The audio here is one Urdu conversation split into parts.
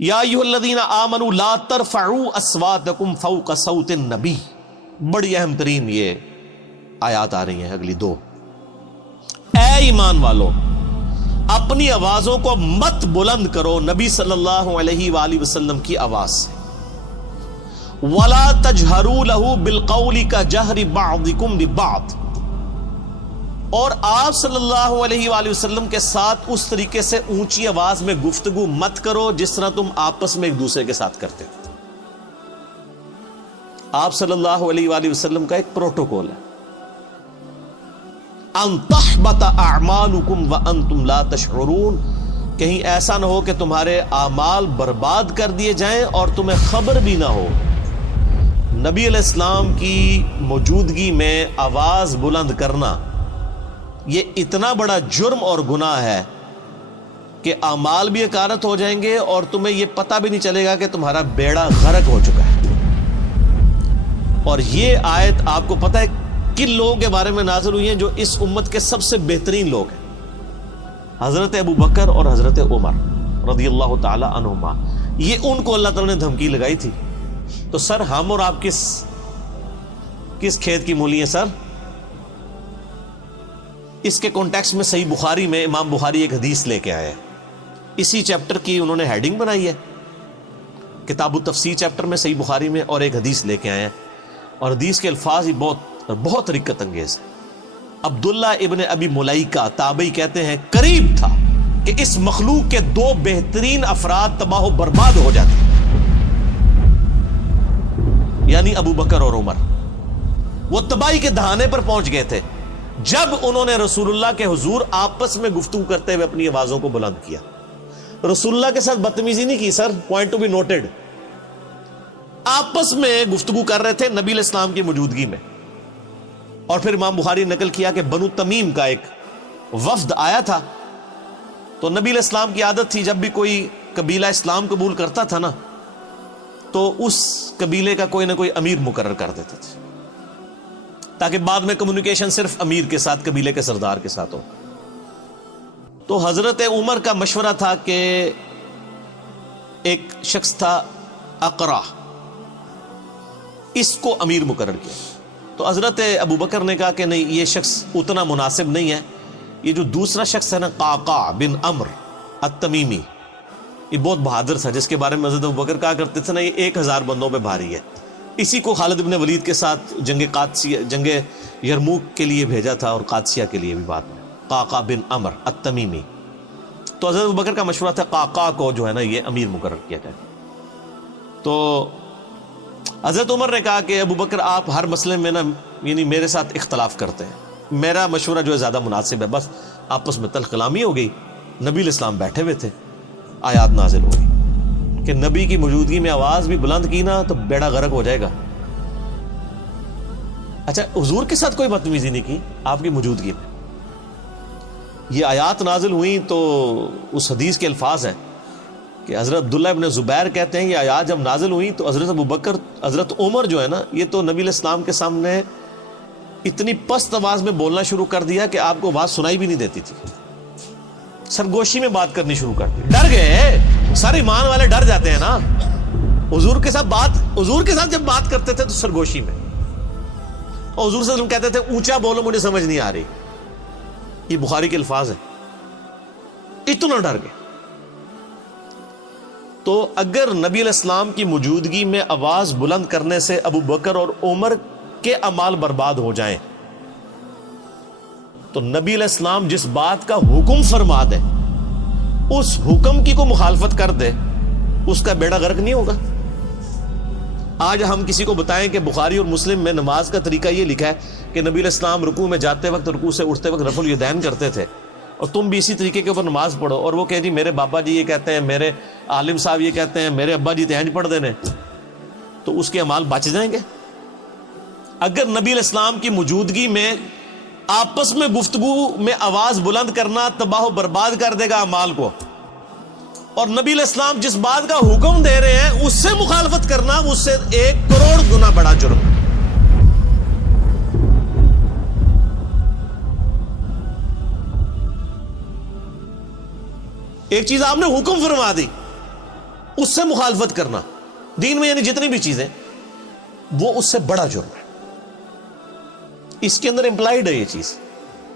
یا ایھا الذین آمنوا لا ترفعوا اصواتکم فوق صوت النبی. بڑی اہم ترین یہ آیات آ رہی ہیں اگلی دو. اے ایمان والو، اپنی آوازوں کو مت بلند کرو نبی صلی اللہ علیہ وآلہ وسلم کی آواز سے. وَلَا تَجْهَرُوا لَهُ بِالْقَوْلِ كَجَهْرِ بَعْضِكُمْ لِبَعْضٍ، اور آپ صلی اللہ علیہ وآلہ وسلم کے ساتھ اس طریقے سے اونچی آواز میں گفتگو مت کرو جس طرح تم آپس میں ایک دوسرے کے ساتھ کرتے ہو. آپ صلی اللہ علیہ وآلہ وسلم کا ایک پروٹوکول ہے، ان تحبط اعمالکم وانتم لا تشعرون، کہیں ایسا نہ ہو کہ تمہارے اعمال برباد کر دیے جائیں اور تمہیں خبر بھی نہ ہو. نبی علیہ السلام کی موجودگی میں آواز بلند کرنا یہ اتنا بڑا جرم اور گناہ ہے کہ اعمال بھی اکارت ہو جائیں گے اور تمہیں یہ پتہ بھی نہیں چلے گا کہ تمہارا بیڑا غرق ہو چکا ہے. اور یہ آیت آپ کو پتہ ہے کن لوگوں کے بارے میں نازل ہوئی ہیں جو اس امت کے سب سے بہترین لوگ ہیں؟ حضرت ابو بکر اور حضرت عمر رضی اللہ تعالی عنہما. یہ ان کو اللہ تعالیٰ نے دھمکی لگائی تھی. تو سر ہم اور آپ کس کھیت کی مولی ہیں سر؟ اس کے کانٹیکسٹ میں صحیح بخاری میں امام بخاری ایک حدیث لے کے آئے ہیں. اسی چیپٹر کی انہوں نے ہیڈنگ بنائی ہے، کتاب التفسیر چیپٹر میں صحیح بخاری میں، اور ایک حدیث لے کے آئے ہیں. اور حدیث کے الفاظ ہی بہت رقت انگیز ہے. عبداللہ ابن ابی ملیکہ تابعی کہتے ہیں قریب تھا کہ اس مخلوق کے دو بہترین افراد تباہ و برباد ہو جاتے، یعنی ابو بکر اور عمر. وہ تباہی کے دہانے پر پہنچ گئے تھے جب انہوں نے رسول اللہ کے حضور آپس میں گفتگو کرتے ہوئے اپنی آوازوں کو بلند کیا. رسول اللہ کے ساتھ بدتمیزی نہیں کی سر، پوائنٹ ٹو بی نوٹڈ. آپس میں گفتگو کر رہے تھے نبی علیہ السلام کی موجودگی میں. اور پھر امام بخاری نے نقل کیا کہ بنو تمیم کا ایک وفد آیا تھا. تو نبی علیہ السلام کی عادت تھی جب بھی کوئی قبیلہ اسلام قبول کرتا تھا نا تو اس قبیلے کا کوئی نہ کوئی امیر مقرر کر دیتے تھے تاکہ بعد میں کمیونیکیشن صرف امیر کے ساتھ، قبیلے کے سردار کے ساتھ ہو. تو حضرت عمر کا مشورہ تھا کہ ایک شخص تھا اقرا، اس کو امیر مقرر کیا. تو حضرت ابو بکر نے کہا کہ نہیں، یہ شخص اتنا مناسب نہیں ہے. یہ جو دوسرا شخص ہے نا، قعقاع بن عمر التمیمی، یہ بہت بہادر تھا، جس کے بارے میں حضرت ابو بکر کہا کرتے تھے نا یہ 1000 بندوں پہ بھاری ہے. اسی کو خالد بن ولید کے ساتھ جنگ یرموک کے لیے بھیجا تھا، اور قادسیہ کے لیے بھی بعد میں. قعقاع بن عمر التمیمی. تو حضرت ابو بکر کا مشورہ تھا قعقاع کو جو ہے نا یہ امیر مقرر کیا جائے. تو حضرت عمر نے کہا کہ ابو بکر آپ ہر مسئلے میں نا یعنی میرے ساتھ اختلاف کرتے ہیں، میرا مشورہ جو ہے زیادہ مناسب ہے. بس آپس میں تلخ کلامی ہو گئی. نبی علیہ السلام بیٹھے ہوئے تھے، آیات نازل ہو گئی کہ نبی کی موجودگی میں آواز بھی بلند کی نا تو بیڑا غرق ہو جائے گا. اچھا، حضور کے ساتھ کوئی بدتمیزی نہیں کی آپ کی موجودگی میں. یہ آیات نازل ہوئیں تو اس حدیث کے الفاظ ہیں کہ حضرت عبداللہ ابن زبیر کہتے ہیں یہ آیات جب نازل ہوئیں تو حضرت ابو بکر، حضرت عمر جو ہے نا، یہ تو نبی علیہ السلام کے سامنے اتنی پست آواز میں بولنا شروع کر دیا کہ آپ کو آواز سنائی بھی نہیں دیتی تھی. سرگوشی میں بات کرنی شروع کر دی. ڈر گئے سارے ایمان والے، ڈر جاتے ہیں نا. حضور کے ساتھ جب بات کرتے تھے تو سرگوشی میں، اور حضور صلی اللہ علیہ وسلم کہتے تھے اونچا بولو مجھے سمجھ نہیں آ رہی. یہ بخاری کے الفاظ ہیں. اتنا ڈر گئے. تو اگر نبی علیہ السلام کی موجودگی میں آواز بلند کرنے سے ابو بکر اور عمر کے اعمال برباد ہو جائیں تو نبی علیہ السلام جس بات کا حکم فرما دے اس حکم کی کو مخالفت کر دے، اس کا بیڑا غرق نہیں ہوگا. آج ہم کسی کو بتائیں کہ بخاری اور مسلم میں نماز کا طریقہ یہ لکھا ہے کہ نبی علیہ السلام رکوع میں جاتے وقت، رکوع سے اٹھتے وقت رفع الیدین کرتے تھے، اور تم بھی اسی طریقے کے اوپر نماز پڑھو. اور وہ کہے جی میرے بابا جی یہ کہتے ہیں، میرے عالم صاحب یہ کہتے ہیں، میرے ابا جی تہنج پڑھ دینے، تو اس کے اعمال بچ جائیں گے. اگر نبی علیہ السلام کی موجودگی میں آپس میں گفتگو میں آواز بلند کرنا تباہ و برباد کر دے گا اعمال کو، اور نبی علیہ السلام جس بات کا حکم دے رہے ہیں اس سے مخالفت کرنا اس سے 1 کروڑ گنا بڑا جرم. ایک چیز آپ نے حکم فرما دی، اس سے مخالفت کرنا دین میں یعنی جتنی بھی چیزیں وہ اس سے بڑا جرم ہے. اس کے اندر امپلائڈ ہے یہ چیز.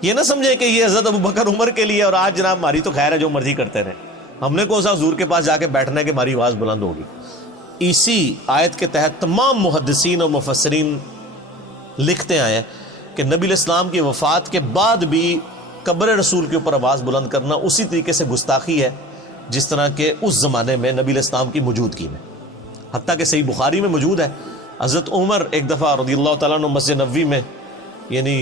یہ نہ سمجھے کہ یہ حضرت ابوبکر عمر کے لیے اور آج جناب ہماری تو خیر ہے جو مرضی کرتے رہے, ہم نے کون سا حضور کے پاس جا کے بیٹھنا ہے کہ ہماری آواز بلند ہوگی. اسی آیت کے تحت تمام محدثین اور مفسرین لکھتے آئے ہیں کہ نبی علیہ السلام کی وفات کے بعد بھی قبر رسول کے اوپر آواز بلند کرنا اسی طریقے سے گستاخی ہے جس طرح کہ اس زمانے میں نبی علیہ السلام کی موجودگی میں. حتیٰ کہ صحیح بخاری میں موجود ہے, حضرت عمر ایک دفعہ رضی اللہ تعالیٰ عنہ مسجد نبوی میں, یعنی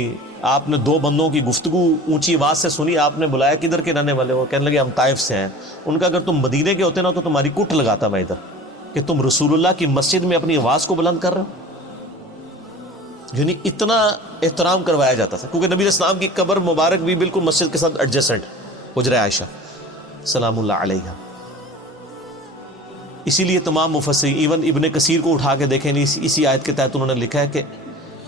آپ نے دو بندوں کی گفتگو اونچی آواز سے سنی, آپ نے بلایا کدھر کے رہنے والے ہو, کہنے لگے ہم طائف سے ہیں. ان کا اگر تم مدینے کے ہوتے نا تو تمہاری کٹ لگاتا میں ادھر کہ تم رسول اللہ کی مسجد میں اپنی آواز کو بلند کر رہے ہو. یعنی اتنا احترام کروایا جاتا تھا کیونکہ نبی علیہ السلام کی قبر مبارک بھی بالکل مسجد کے ساتھ ایڈجسٹنٹ, حجرہ عائشہ سلام اللہ علیہا. اسی لیے تمام مفسرین ایون ابن کثیر کو اٹھا کے دیکھیں, اسی آیت کے تحت انہوں نے لکھا ہے کہ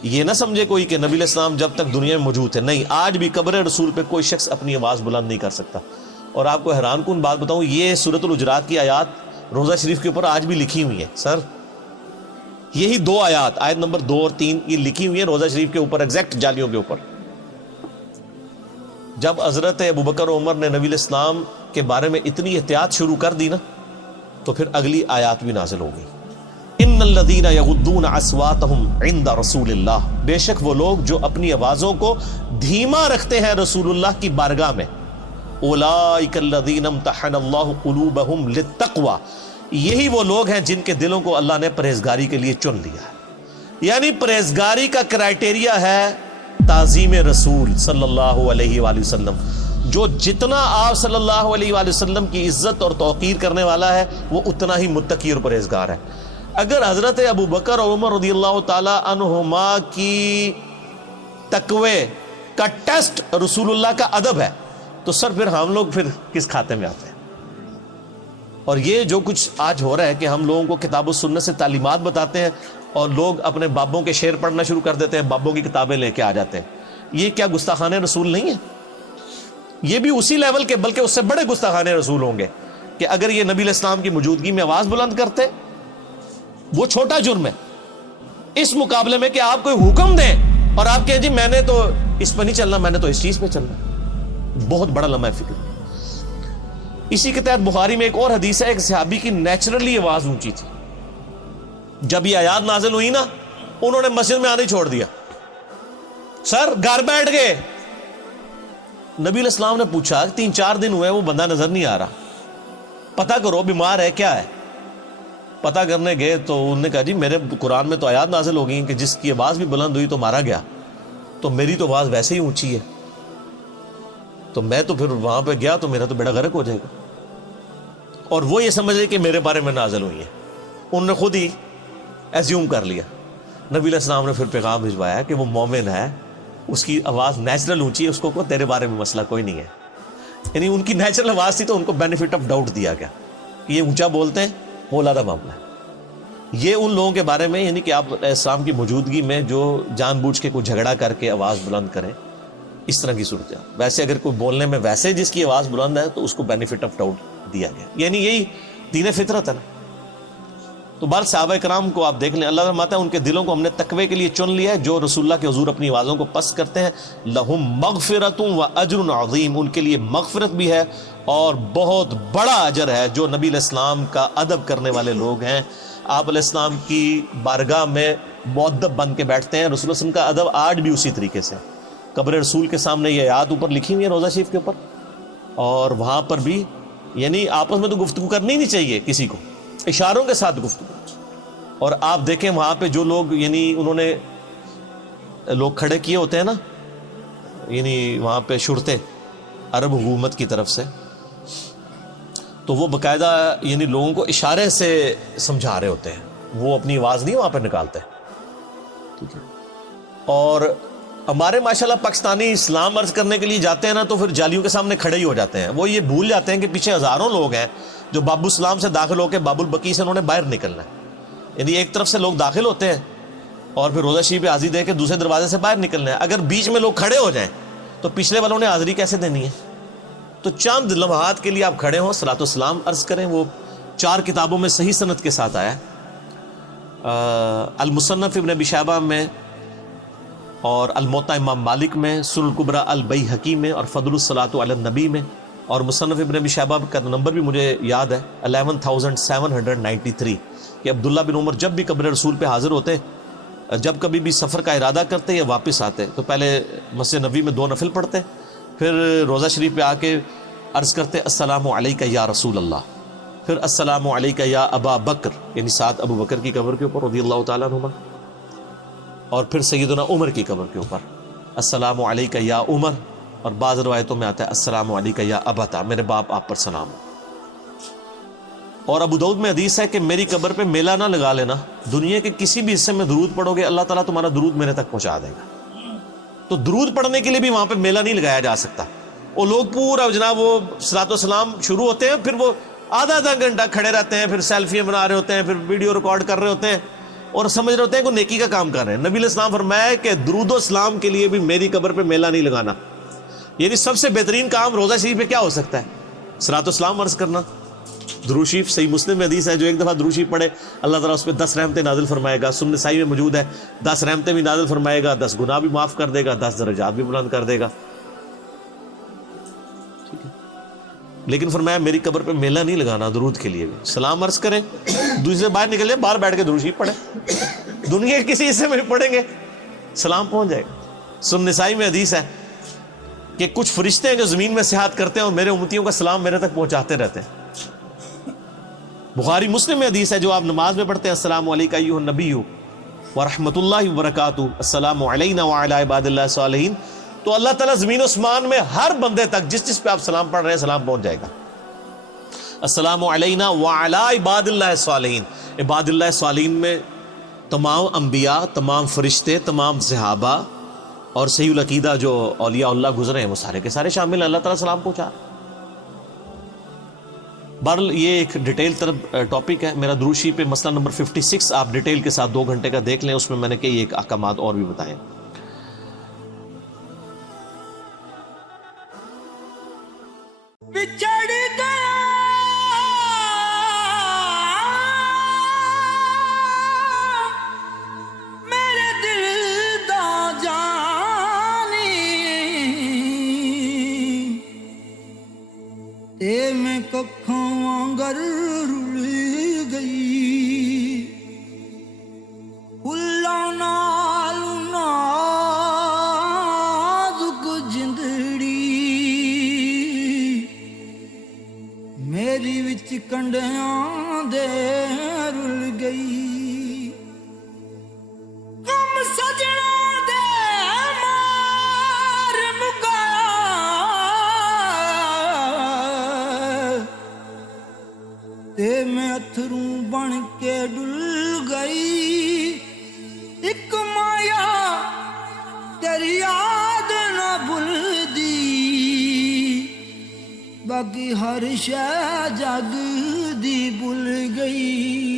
یہ نہ سمجھے کوئی کہ نبی علیہ السلام جب تک دنیا میں موجود ہے, نہیں, آج بھی قبر رسول پہ کوئی شخص اپنی آواز بلند نہیں کر سکتا. اور آپ کو حیران کن بات بتاؤں, یہ سورۃ الحجرات کی آیات روضہ شریف کے اوپر آج بھی لکھی ہوئی ہیں. سر یہی دو آیات, آیت نمبر 2 اور 3, یہ لکھی ہوئی ہیں روضہ شریف کے اوپر, ایگزیکٹ جالیوں کے اوپر. جب حضرت ابوبکر عمر نے نبی علیہ السلام کے بارے میں اتنی احتیاط شروع کر دی نا, تو پھر اگلی آیات بھی نازل ہو گئی. ان الذین یغضون اصواتهم عند رسول اللہ, بے شک وہ لوگ جو اپنی آوازوں کو دھیما رکھتے ہیں رسول اللہ کی بارگاہ میں. اولئک الذین امتحن اللہ قلوبهم للتقوی, یہی وہ لوگ ہیں جن کے دلوں کو اللہ نے پرہیزگاری کے لیے چن لیا ہے. یعنی پرہیزگاری کا کرائٹیریا ہے تعظیم رسول صلی اللہ علیہ وآلہ وسلم. جو جتنا آپ صلی اللہ علیہ وآلہ وسلم کی عزت اور توقیر کرنے والا ہے وہ اتنا ہی متقی اور پرہیزگار ہے. اگر حضرت ابوبکر اور عمر رضی اللہ تعالی عنہما کی تقوی کا ٹیسٹ رسول اللہ کا ادب ہے تو سر پھر ہم لوگ پھر کس کھاتے میں آتے ہیں؟ اور یہ جو کچھ آج ہو رہا ہے کہ ہم لوگوں کو کتاب و سنت سے تعلیمات بتاتے ہیں اور لوگ اپنے بابوں کے شعر پڑھنا شروع کر دیتے ہیں, بابوں کی کتابیں لے کے آ جاتے ہیں. یہ کیا گستاخانِ رسول نہیں ہے؟ یہ بھی اسی لیول کے بلکہ اس سے بڑے گستاخانِ رسول ہوں گے کہ اگر یہ نبی علیہ السلام کی موجودگی میں آواز بلند کرتے, وہ چھوٹا جرم ہے اس مقابلے میں کہ آپ کوئی حکم دیں اور آپ کہیں جی میں نے تو اس پہ نہیں چلنا, میں نے تو اس چیز پہ چلنا. بہت بڑا لمحہ فکر. اسی کے تحت بخاری میں ایک اور حدیث ہے, ایک صحابی کی نیچرلی آواز اونچی تھی. جب یہ آیات نازل ہوئی نا, انہوں نے مسجد میں آنا ہی چھوڑ دیا, سر گھر بیٹھ گئے. نبی علیہ السلام نے پوچھا 3-4 دن ہوئے وہ بندہ نظر نہیں آ رہا, پتہ کرو بیمار ہے کیا ہے. پتہ کرنے گئے تو انہوں نے کہا جی میرے قرآن میں تو آیات نازل ہو گئی کہ جس کی آواز بھی بلند ہوئی تو مارا گیا, تو میری تو آواز ویسے ہی اونچی ہے, تو میں تو پھر وہاں پہ گیا تو میرا تو بیڑا غرق ہو جائے گا. اور وہ یہ سمجھ رہے کہ میرے بارے میں نازل ہوئی ہے, انہوں نے خود ہی ایزیوم کر لیا. نبی علیہ السلام نے پھر پیغام بھجوایا کہ وہ مومن ہے, اس کی آواز نیچرل اونچی ہے, اس کو تیرے بارے میں مسئلہ کوئی نہیں ہے. یعنی ان کی نیچرل آواز تھی تو ان کو بینیفٹ آف ڈاؤٹ دیا گیا کہ یہ اونچا بولتے ہیں, وہ علیحدہ معاملہ ہے. یہ ان لوگوں کے بارے میں یعنی کہ آپ علیہ السلام کی موجودگی میں جو جان بوجھ کے کوئی جھگڑا کر کے آواز بلند کریں, اس طرح کی صورت ہے. ویسے اگر کوئی بولنے میں ویسے جس کی آواز بلند ہے تو اس کو بینیفٹ آف ڈاؤٹ دیا گیا, یعنی یہی دین فطرت ہے نا. تو بال صحابہ کرام کو آپ دیکھ لیں, اللہ فرماتا ہے ان کے دلوں کو ہم نے تقوی کے لیے چن لیا ہے. جو رسول اللہ کے حضور اپنی آوازوں کو پست کرتے ہیں, لہم مغفرۃ و اجر عظیم, ان کے لیے مغفرت بھی ہے اور بہت بڑا اجر ہے. جو نبی علیہ السلام کا ادب کرنے والے لوگ ہیں, آپ علیہ السلام کی بارگاہ میں مؤدب بن کے بیٹھتے ہیں. رسول اللہ علیہ وسلم کا ادب آج بھی اسی طریقے سے. قبر رسول کے سامنے یہ آیات اوپر لکھی ہوئی ہے روضہ شریف کے اوپر, اور وہاں پر بھی یعنی آپس میں تو گفتگو کرنی نہیں چاہیے کسی کو, اشاروں کے ساتھ گفتگو. اور آپ دیکھیں وہاں پہ جو لوگ یعنی انہوں نے لوگ کھڑے کیے ہوتے ہیں نا, یعنی وہاں پہ شرطے عرب حکومت کی طرف سے, تو وہ باقاعدہ یعنی لوگوں کو اشارے سے سمجھا رہے ہوتے ہیں, وہ اپنی آواز نہیں وہاں پہ نکالتے. ٹھیک ہے. اور ہمارے ماشاءاللہ پاکستانی اسلام عرض کرنے کے لیے جاتے ہیں نا تو پھر جالیوں کے سامنے کھڑے ہی ہو جاتے ہیں. وہ یہ بھول جاتے ہیں کہ پیچھے ہزاروں لوگ ہیں جو باب السلام سے داخل ہو کے باب البقیع سے انہوں نے باہر نکلنا ہے. یعنی ایک طرف سے لوگ داخل ہوتے ہیں اور پھر روضہ شریف پہ حاضری دے کے دوسرے دروازے سے باہر نکلنا ہے. اگر بیچ میں لوگ کھڑے ہو جائیں تو پچھلے والوں نے حاضری کیسے دینی ہے؟ تو چند لمحات کے لیے آپ کھڑے ہوں, صلاۃ و سلام عرض کریں, وہ 4 کتابوں میں صحیح سند کے ساتھ آیا ہے، المصنف ابن ابی شیبہ میں، اور الموطا امام مالک میں، سنن الکبریٰ البیہقی میں، اور فضل الصلاۃ علی النبی میں، اور مصنف ابن ابی شیبہ کا نمبر بھی مجھے یاد ہے 11793 کہ عبداللہ بن عمر جب بھی قبر رسول پہ حاضر ہوتے، جب کبھی بھی سفر کا ارادہ کرتے یا واپس آتے تو پہلے مسجد نبوی میں 2 نفل پڑھتے، پھر روضہ شریف پہ آ کے عرض کرتے السلام علیکہ یا رسول اللہ، پھر السلام علیکہ یا ابا بکر، یعنی ساتھ ابو بکر کی قبر کے اوپر رضی اللہ تعالیٰ عنہما، اور پھر سیدنا عمر کی قبر کے اوپر السلام علیکہ یا عمر، اور بعض روایتوں میں آتا ہے السلام علیکہ یا ابتا، میرے باپ آپ پر سلام ہو۔ اور ابو داؤد میں حدیث ہے کہ میری قبر پہ میلہ نہ لگا لینا، دنیا کے کسی بھی حصے میں درود پڑھو گے اللہ تعالیٰ تمہارا درود میرے تک پہنچا دے گا۔ تو درود پڑھنے کے لیے بھی وہاں پہ میلہ نہیں لگایا جا سکتا، وہ لوگ پورا جناب وہ صلاۃ و سلام شروع ہوتے ہیں، پھر وہ آدھا گھنٹہ کھڑے رہتے ہیں، پھر سیلفیاں بنا رہے ہوتے ہیں، پھر ویڈیو ریکارڈ کر رہے ہوتے ہیں، اور سمجھ رہے ہوتے ہیں کہ نیکی کا کام کر رہے ہیں۔ نبی علیہ السلام فرمایا کہ درود و سلام کے لیے بھی میری قبر پہ میلہ نہیں لگانا، یعنی سب سے بہترین کام روضہ شریف پہ کیا ہو سکتا ہے؟ صلاۃ و سلام عرض کرنا۔ درود شریف صحیح مسلم میں حدیث ہے، جو ایک دفعہ درود شریف پڑھے اللہ تعالیٰ اس پہ 10 رحمتیں نازل فرمائے گا۔ سنن نسائی میں موجود ہے 10 رحمتیں بھی نازل فرمائے گا، 10 گناہ بھی معاف کر دے گا، 10 درجات بھی بلند کر دے گا۔ ٹھیک ہے، لیکن فرمایا میری قبر پہ میلہ نہیں لگانا، درود کے لیے بھی سلام عرض کریں، دوسرے باہر نکل جائے، باہر بیٹھ کے درود شریف پڑھیں، دنیا کے کسی حصے میں پڑھیں گے سلام پہنچ جائے گا۔ سنن نسائی میں حدیث ہے کہ کچھ فرشتے ہیں جو زمین میں سیاحت کرتے ہیں اور میرے امتیوں کا سلام میرے تک پہنچاتے رہتے ہیں۔ بخاری مسلم میں حدیث ہے جو آپ نماز میں پڑھتے ہیں السلام علیکم ایھا النبی ورحمۃ اللہ وبرکاتہ، السلام علینا وعلی عباد اللہ الصالحین، تو اللہ تعالیٰ زمین و اسمان میں ہر بندے تک جس پہ آپ سلام پڑھ رہے ہیں سلام پہنچ جائے گا۔ السلام علینا وعلی عباد اللہ الصالحین، عباد اللہ الصالحین میں تمام انبیاء، تمام فرشتے، تمام صحابہ اور صحیح العقیدہ جو اولیاء اللہ گزرے ہیں وہ سارے کے سارے شامل ہیں، اللہ تعالیٰ سلام پہنچا۔ بہرحال یہ ایک ڈیٹیل طرف ٹاپک ہے میرا۔ درود شریف پہ مسئلہ نمبر 56 آپ ڈیٹیل کے ساتھ 2 گھنٹے کا دیکھ لیں، اس میں نے کئی ایک احکامات اور بھی بتائے۔ بچڑ گیا میرے دل دا جانی، تے میں ککھاں وانگر رل گئی، پھلاں نال نازک جندڑی میری وچ کنڈیاں دے رل گئی، غم سجنا دے مار مکا تے میں اتھروں بن کے ڈل گئی، ایک مایا تیری یاد نہ بھلدی، باقی ہر شے جگ دی بھول گئی۔